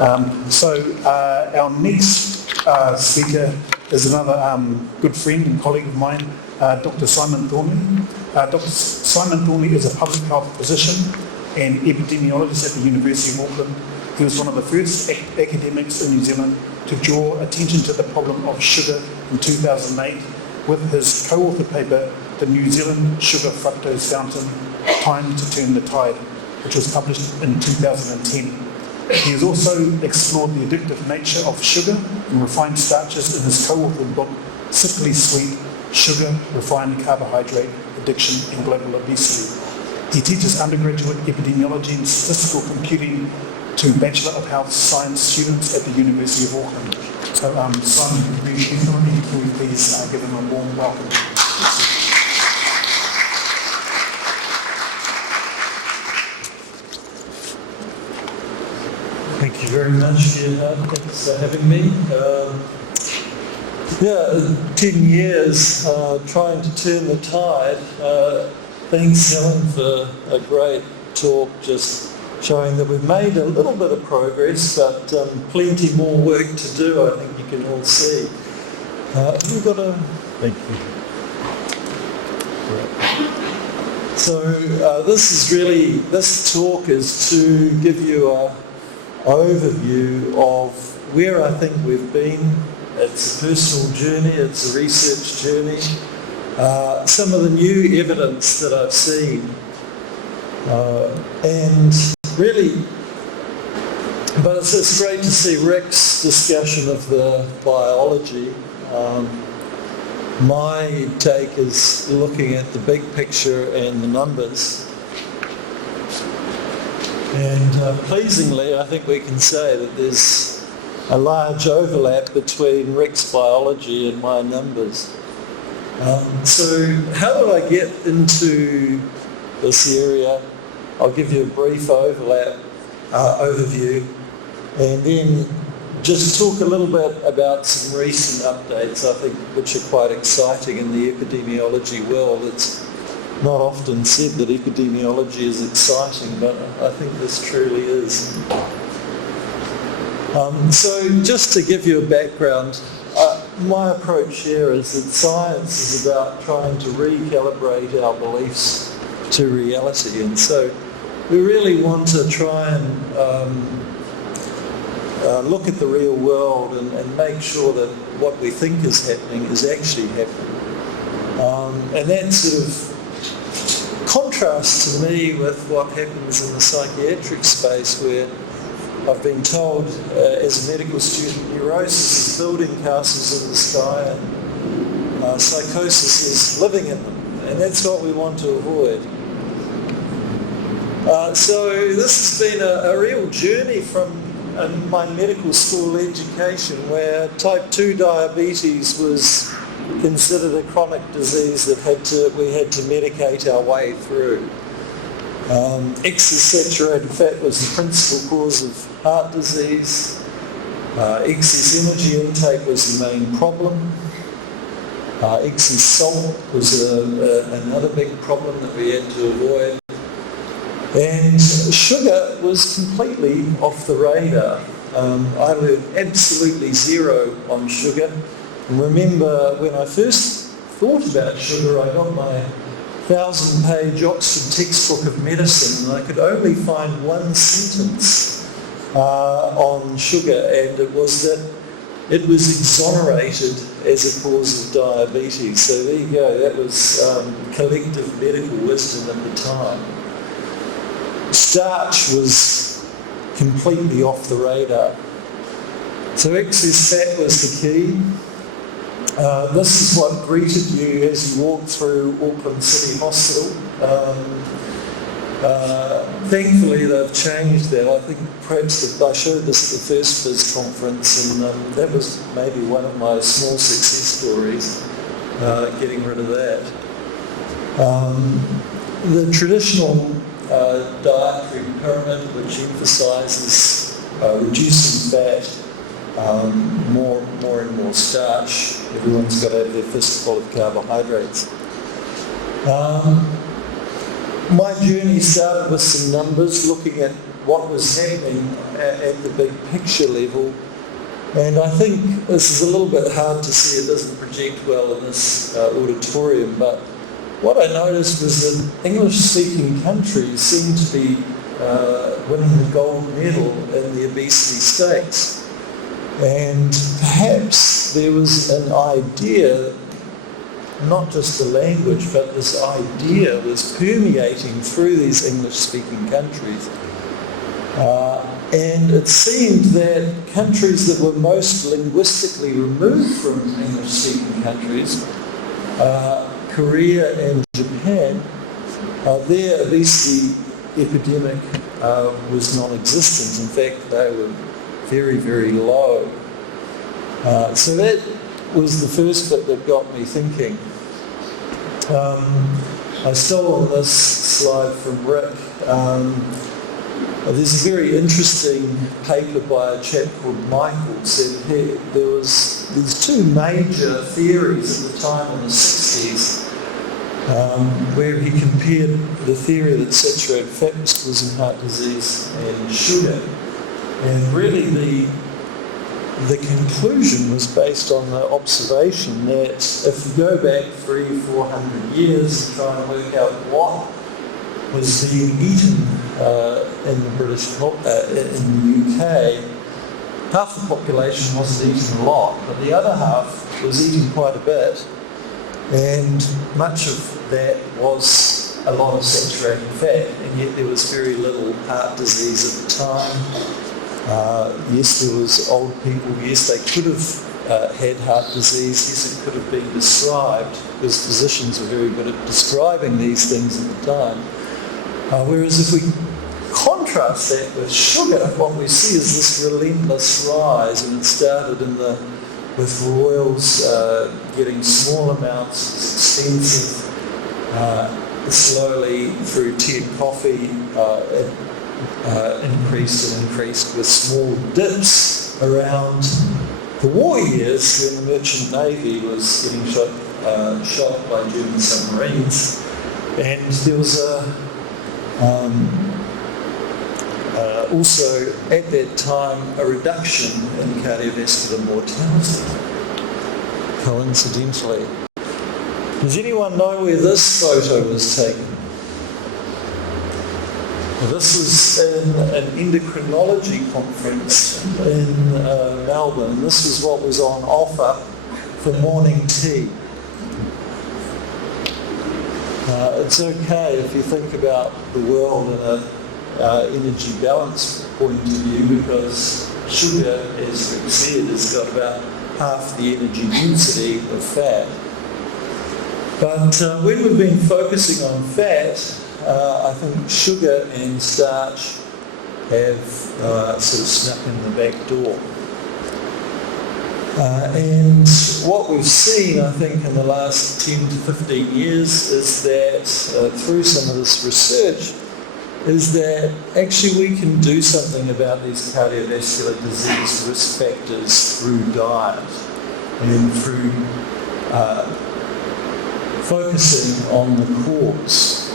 Our next speaker is another good friend and colleague of mine, Dr. Simon Thornley. Dr. Simon Thornley is a public health physician and epidemiologist at the University of Auckland. He was one of the first academics in New Zealand to draw attention to the problem of sugar in 2008 with his co-authored paper, The New Zealand Sugar Fructose Fountain, Time to Turn the Tide, which was published in 2010. He has also explored the addictive nature of sugar and refined starches in his co-authored book, Sickly Sweet, Sugar, Refined Carbohydrate, Addiction and Global Obesity. He teaches undergraduate epidemiology and statistical computing to Bachelor of Health Science students at the University of Auckland. So Simon, can you please give him a warm welcome. Thank you very much, Gerhard. Thanks for having me. 10 years trying to turn the tide. Thanks, Helen, for a great talk, just showing that we've made a little bit of progress, but plenty more work to do, I think you can all see. We've got a... Thank you. Great. So this talk is to give you an overview of where I think we've been. It's a personal journey, it's a research journey. Some of the new evidence that I've seen, and really, but it's great to see Rick's discussion of the biology. My take is looking at the big picture and the numbers. And pleasingly, I think we can say that there's a large overlap between Rick's biology and my numbers. So how did I get into this area? I'll give you a brief overview, and then just talk a little bit about some recent updates, I think, which are quite exciting in the epidemiology world. It's not often said that epidemiology is exciting, but I think this truly is. So just to give you a background, my approach here is that science is about trying to recalibrate our beliefs to reality, and so we really want to try and look at the real world and make sure that what we think is happening is actually happening. And that sort of contrasts to me with what happens in the psychiatric space, where I've been told as a medical student, neurosis is building castles in the sky and psychosis is living in them, and that's what we want to avoid. So this has been a real journey from my medical school education, where type 2 diabetes was considered a chronic disease that we had to medicate our way through. Excess saturated fat was the principal cause of heart disease. Excess energy intake was the main problem. Excess salt was another big problem that we had to avoid. And sugar was completely off the radar. I lived absolutely zero on sugar. And remember, when I first thought about sugar, I got my 1,000-page Oxford textbook of medicine, and I could only find one sentence on sugar, and it was that it was exonerated as a cause of diabetes. So there you go, that was collective medical wisdom at the time. Starch was completely off the radar. So excess fat was the key. This is what greeted you as you walked through Auckland City Hospital. Thankfully they've changed that. I think perhaps I showed this at the first Fizz conference, and that was maybe one of my small success stories, getting rid of that. The traditional dietary pyramid, which emphasises reducing fat, more and more starch. Everyone's got to have their fistful of carbohydrates. My journey started with some numbers, looking at what was happening at the big picture level. And I think this is a little bit hard to see, it doesn't project well in this auditorium, but what I noticed was that English-speaking countries seem to be winning the gold medal in the obesity stakes. And perhaps there was an idea, not just the language, but this idea was permeating through these English-speaking countries. And it seemed that countries that were most linguistically removed from English-speaking countries, Korea and Japan, their obesity epidemic was non-existent. In fact, they were very, very low. So that was the first bit that got me thinking. I stole on this slide from Rick. There's a very interesting paper by a chap called Michael. Said there was these two major theories at the time in the 60s where he compared the theory that saturated fat was causing heart disease and sugar. And really the conclusion was based on the observation that if you go back 300-400 years and try and work out what was being eaten in the UK, half the population wasn't eating a lot, but the other half was eating quite a bit, and much of that was a lot of saturated fat, and yet there was very little heart disease at the time. Yes, there was old people, yes, they could have had heart disease, yes, it could have been described, because physicians were very good at describing these things at the time. Whereas if we contrast that with sugar, what we see is this relentless rise, and it started with royals getting small amounts, it's expensive, slowly through tea and coffee, it increased with small dips around the war years when the merchant navy was getting shot by German submarines, and there was also at that time a reduction in cardiovascular mortality, coincidentally. Does anyone know where this photo was taken? This was in an endocrinology conference in Melbourne. This was what was on offer for morning tea. It's okay if you think about the world in an energy balance point of view, because sugar, as Rick said, has got about half the energy density of fat. But when we've been focusing on fat, I think sugar and starch have sort of snuck in the back door. And what we've seen, I think, in the last 10 to 15 years is that, through some of this research, is that actually we can do something about these cardiovascular disease risk factors through diet and through focusing on the cause.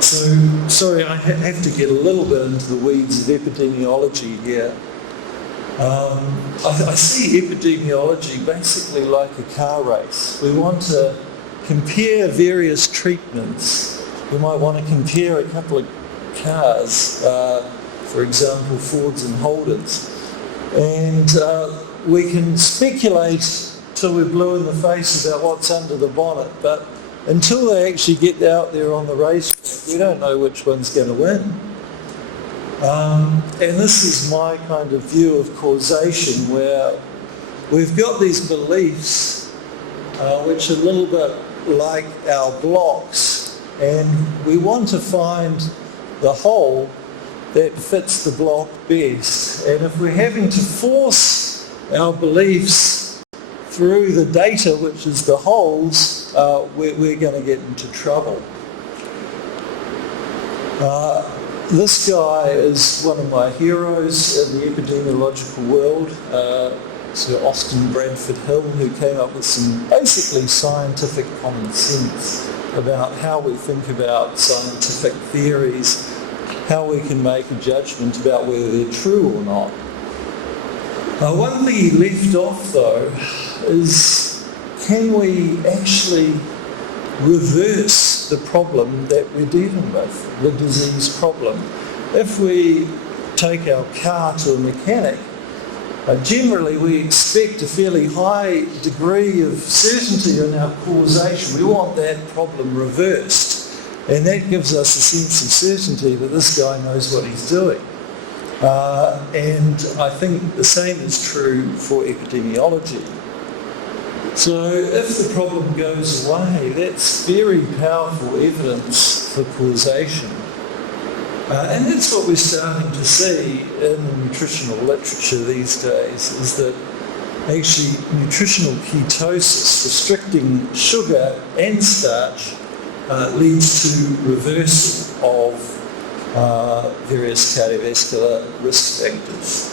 So, sorry, I have to get a little bit into the weeds of epidemiology here. I see epidemiology basically like a car race. We want to compare various treatments. We might want to compare a couple of cars, for example, Fords and Holdens. And we can speculate till we're blue in the face about what's under the bonnet, but until they actually get out there on the racetrack, we don't know which one's going to win. And this is my kind of view of causation, where we've got these beliefs which are a little bit like our blocks, and we want to find the hole that fits the block best. And if we're having to force our beliefs through the data, which is the holes, we're going to get into trouble. This guy is one of my heroes in the epidemiological world, Sir Austin Bradford Hill, who came up with some basically scientific common sense about how we think about scientific theories how we can make a judgment about whether they're true or not. One thing he left off though is, can we actually reverse the problem that we're dealing with, the disease problem? If we take our car to a mechanic, generally we expect a fairly high degree of certainty in our causation. We want that problem reversed, and that gives us a sense of certainty that this guy knows what he's doing. And I think the same is true for epidemiology. So if the problem goes away, that's very powerful evidence for causation. And that's what we're starting to see in the nutritional literature these days, is that actually nutritional ketosis, restricting sugar and starch, leads to reversal of various cardiovascular risk factors.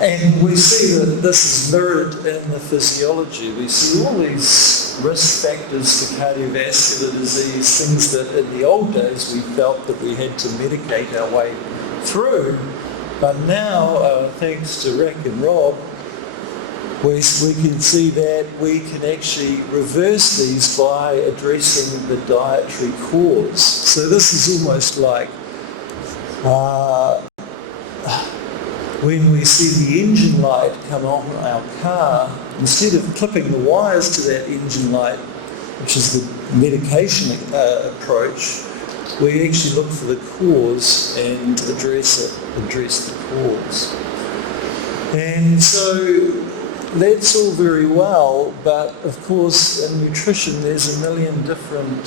And we see that this is mirrored in the physiology. We see all these risk factors for cardiovascular disease, things that in the old days we felt that we had to medicate our way through. But now, thanks to Rick and Rob, we can see that we can actually reverse these by addressing the dietary cause. So this is almost like when we see the engine light come on our car, instead of clipping the wires to that engine light, which is the medication approach, we actually look for the cause and address the cause. And so that's all very well, but of course in nutrition there's a million different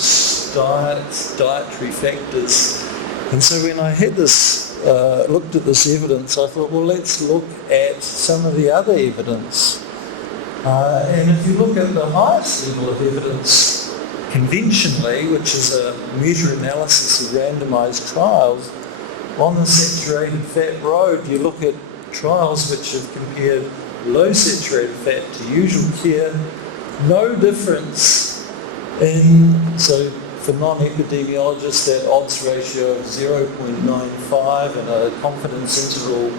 dietary factors. And so when I had this looked at this evidence, I thought, well, let's look at some of the other evidence. And if you look at the highest level of evidence conventionally, which is a meta-analysis of randomised trials, on the saturated fat road, you look at trials which have compared low saturated fat to usual care, no difference in, so for non-epidemiologists, that odds ratio of 0.95 and a confidence interval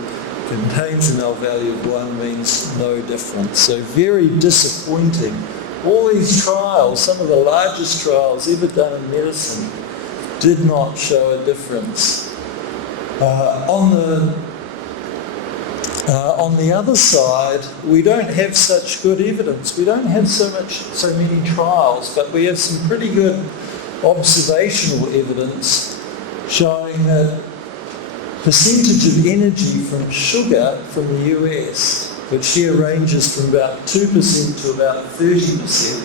contains an L value of 1 means no difference. So very disappointing. All these trials, some of the largest trials ever done in medicine, did not show a difference. On the other side, we don't have such good evidence. We don't have so many trials, but we have some pretty good observational evidence showing that percentage of energy from sugar from the US, which here ranges from about 2% to about 30%.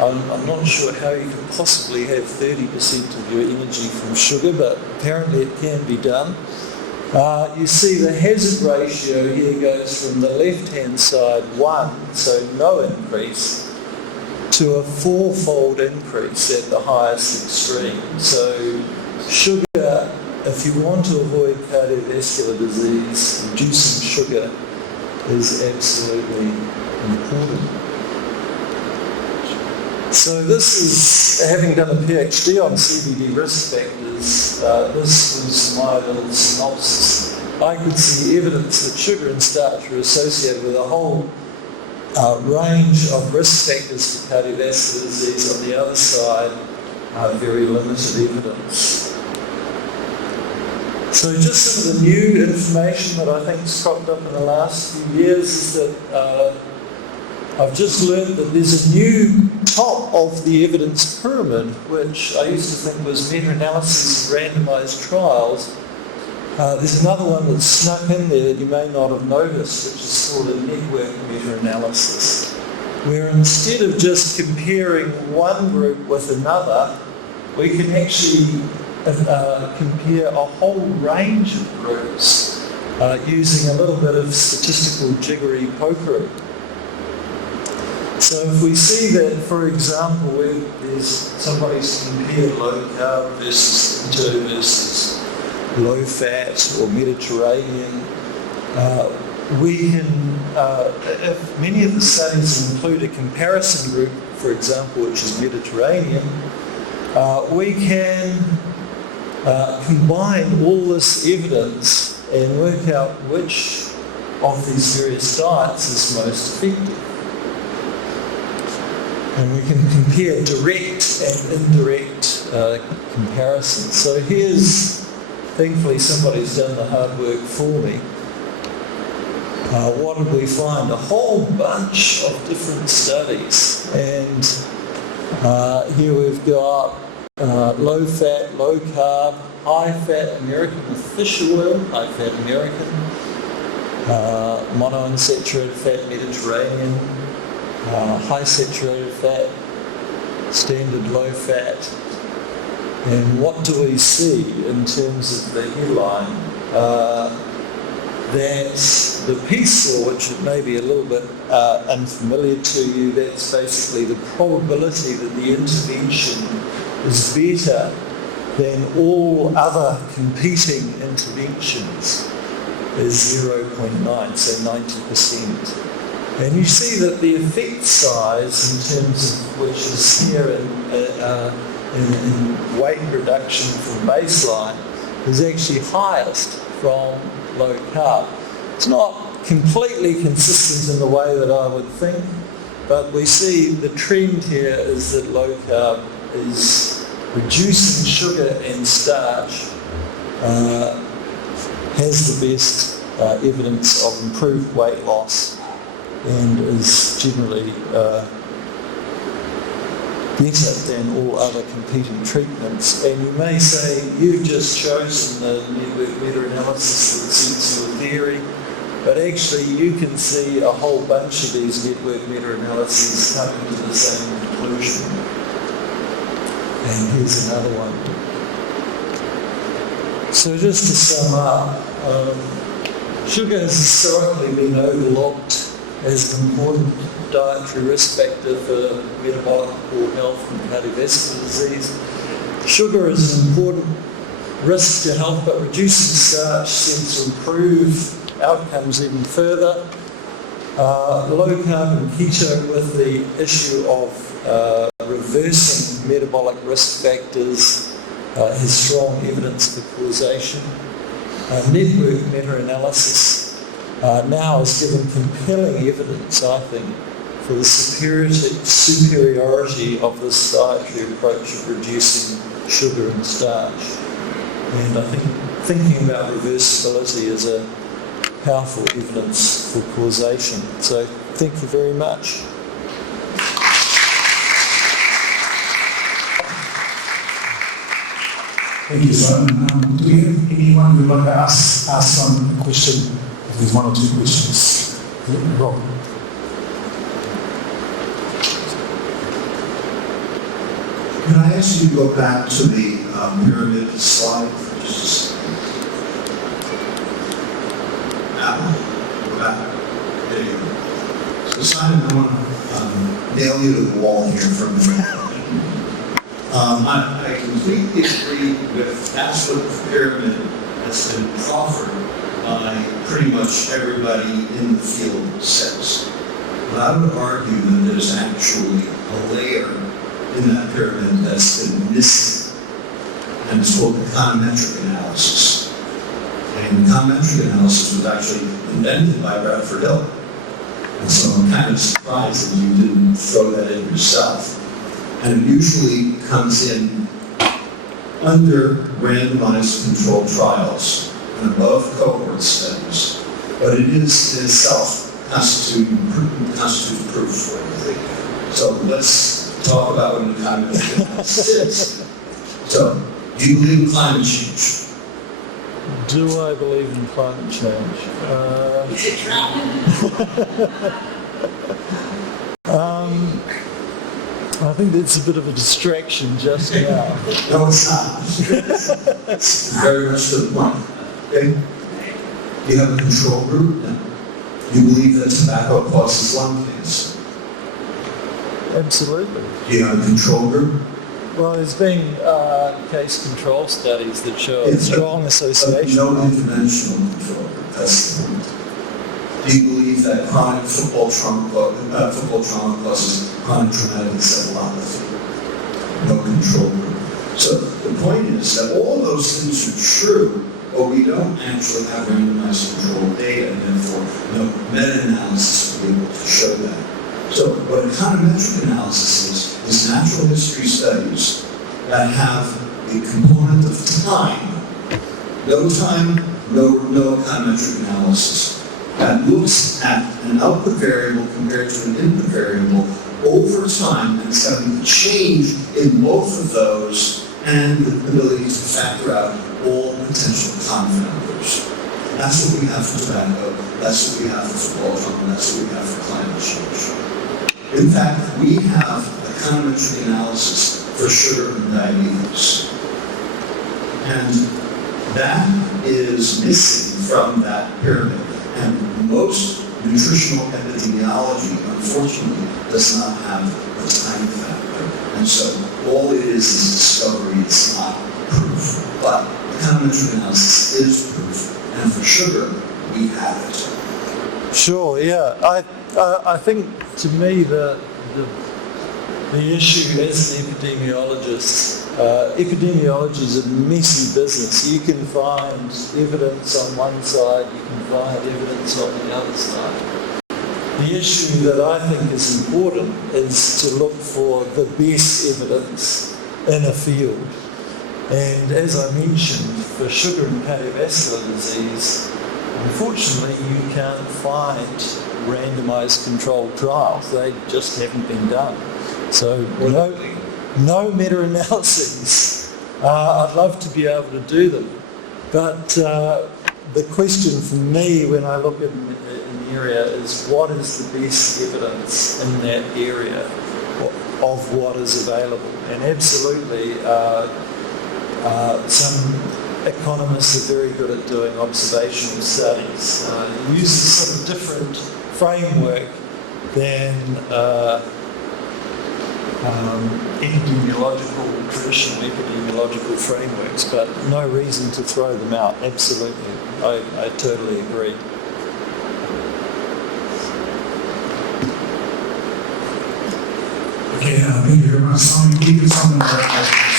I'm not sure how you can possibly have 30% of your energy from sugar, but apparently it can be done. You see the hazard ratio here goes from the left-hand side 1, so no increase, to a 4-fold increase at the highest extreme. So sugar, if you want to avoid cardiovascular disease, reducing sugar is absolutely important. So this is, having done a PhD on CVD risk factors, this was my little synopsis. I could see evidence that sugar and starch are associated with a whole range of risk factors for cardiovascular disease. On the other side, very limited evidence. So just some of the new information that I think has cropped up in the last few years is that I've just learned that there's a new top of the evidence pyramid, which I used to think was meta-analysis of randomised trials. There's another one that's snuck in there that you may not have noticed, which is called a network meta-analysis, where instead of just comparing one group with another, we can actually compare a whole range of groups using a little bit of statistical jiggery pokery. So if we see that, for example, where there's somebody's compared low carb versus keto versus low fat or Mediterranean, we can, if many of the studies include a comparison group, for example, which is Mediterranean, we can combine all this evidence and work out which of these various diets is most effective. And we can compare direct and indirect comparisons. So here's, thankfully somebody's done the hard work for me. What did we find? A whole bunch of different studies. And here we've got low fat, low carb, high fat American with fish oil, high fat American, monounsaturated fat Mediterranean, high saturated fat, standard low fat. And what do we see in terms of the headline? That's the peace law, which may be a little bit unfamiliar to you. That's basically the probability that the intervention is better than all other competing interventions is 0.9, so 90%. And you see that the effect size in terms of which is here in weight reduction from baseline is actually highest from low carb. It's not completely consistent in the way that I would think, but we see the trend here is that low carb is reducing sugar and starch, has the best evidence of improved weight loss and is generally better than all other competing treatments. And you may say, you've just chosen the network meta-analysis that suits your theory, but actually you can see a whole bunch of these network meta-analyses coming to the same conclusion. And here's another one. So just to sum up, sugar has historically been overlooked as an important dietary risk factor for metabolic poor health and cardiovascular disease. Sugar is an important risk to health, but reducing starch seems to improve outcomes even further. Low carb and keto with the issue of reversing metabolic risk factors has strong evidence for causation. Network meta-analysis now has given compelling evidence, I think, for the superiority of this dietary approach of reducing sugar and starch. And I think thinking about reversibility is a powerful evidence for causation. So thank you very much. Thank you, Simon. Do we have anyone who would like to ask Simon a question? If there's one or two questions. Rob. Can I ask you to go back to the pyramid slide for just a second? Now, go back. There you go. So Simon, I want to nail you to the wall here for a minute. I completely agree with that's what the pyramid has been proffered by pretty much everybody in the field says. But I would argue that there's actually a layer in that pyramid that's been missing, and it's called the econometric analysis. And the econometric analysis was actually invented by Bradford Hill. And so I'm kind of surprised that you didn't throw that in yourself. And it usually comes in under randomized controlled trials and above cohort studies, but it is in itself constitutes proof for everything. So let's talk about what an econometric analysis is. So, do you believe in climate change? Do I believe in climate change? Is it trapping? I think that's a bit of a distraction just now. No, it's not. It's very much to the point. Okay? You have a control group. You believe that tobacco causes lung cancer. Absolutely. You have a control group. Well, there's been case control studies that show a strong association. No interventional control group. That's the point. Do you believe that chronic football trauma causes chronic traumatic encephalopathy? No control group. So the point is that all of those things are true, but we don't actually have randomized controlled data, and therefore no meta-analysis will be able to show that. So what econometric analysis is natural history studies that have a component of time. No time, no econometric analysis. That looks at an output variable compared to an input variable over time, and it's got to be change in both of those and the ability to factor out all potential confounders. That's what we have for tobacco, that's what we have for football, and that's what we have for climate change. In fact, we have econometric analysis for sugar and diabetes. And that is missing from that pyramid. And most nutritional epidemiology, unfortunately, does not have a time factor. And so all it is discovery, it's not proof. But econometric analysis is proof. And for sugar, we have it. Sure, yeah. I think to me the issue as an epidemiologist, epidemiology is a messy business. You can find evidence on one side, you can find evidence on the other side. The issue that I think is important is to look for the best evidence in a field. And as I mentioned, for sugar and cardiovascular disease, unfortunately you can't find randomized controlled trials. They just haven't been done. So no meta-analyses. I'd love to be able to do them. But the question for me when I look at an area is what is the best evidence in that area of what is available? And absolutely, some economists are very good at doing observational studies. Use a sort of different framework than traditional epidemiological frameworks, but no reason to throw them out. Absolutely, I totally agree. Okay, thank you very much, Simon. Keep it, Simon.